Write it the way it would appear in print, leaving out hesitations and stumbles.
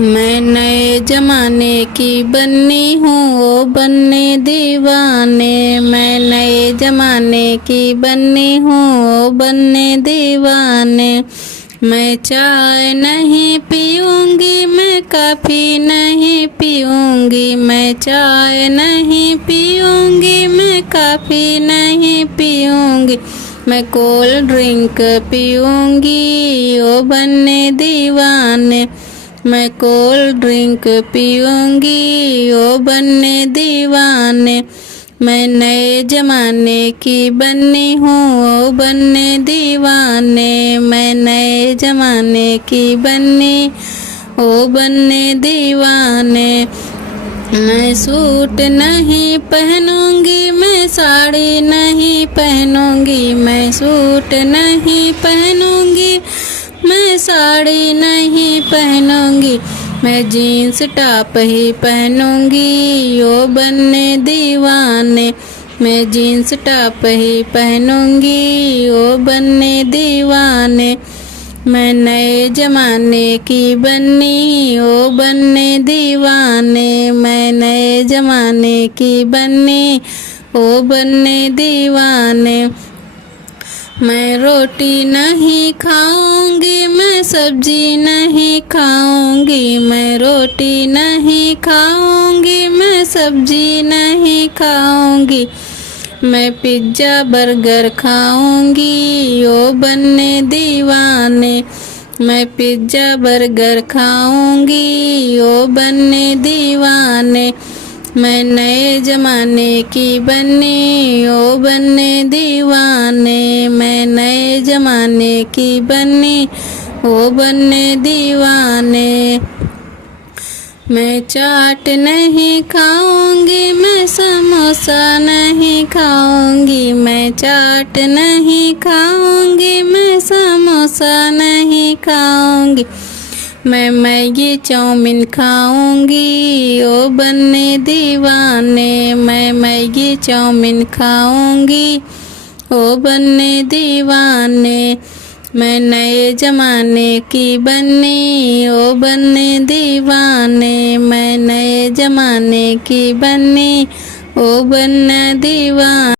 मैं नए जमाने की बन्नी हूँ ओ बनने दीवाने। मैं नए जमाने की बन्नी हूँ ओ बनने दीवाने। मैं चाय नहीं पीऊँगी, मैं कॉफ़ी नहीं पीऊँगी। मैं चाय नहीं पीऊँगी, मैं कॉफ़ी नहीं पीऊँगी। मैं कोल्ड ड्रिंक पीऊँगी ओ बनने दीवाने। मैं कोल्ड ड्रिंक पीऊँगी ओ बनने दीवाने। मैं नए जमाने की बन्नी हूँ ओ बनने दीवाने। मैं नए जमाने की बन्नी ओ बनने दीवाने। मैं सूट नहीं पहनूंगी, मैं साड़ी नहीं पहनूंगी। मैं सूट नहीं पहनूंगी, मैं साड़ी नहीं पहनूंगी। मैं जीन्स टॉप ही पहनूंगी ओ बनने दीवाने। मैं जीन्स टॉप ही पहनूंगी ओ बनने दीवाने। मैं नए जमाने की बन्नी ओ बनने दीवाने। मैं नए जमाने की बन्नी ओ बनने दीवाने। मैं रोटी नहीं खाऊंगी, मैं सब्जी नहीं खाऊंगी। मैं रोटी नहीं खाऊंगी, मैं सब्जी नहीं खाऊंगी। मैं पिज्ज़ा बर्गर खाऊंगी ओ बनने दीवाने। मैं पिज्ज़ा बर्गर खाऊंगी ओ बनने दीवाने। मैं नए जमाने की बन्नी ओ बनने दीवाने। मैं नए जमाने की बन्नी ओ बनने दीवाने। मैं चाट नहीं खाऊंगी, मैं समोसा नहीं खाऊंगी। मैं चाट नहीं खाऊंगी, मैं समोसा नहीं खाऊंगी। मैं मैगी चाउमीन खाऊंगी ओ बनने दीवाने। मैं मैगी चाउमीन खाऊंगी ओ बनने दीवाने। मैं नए जमाने की बन्नी ओ बनने दीवाने। मैं नए जमाने की बन्नी ओ बनने दीवाने।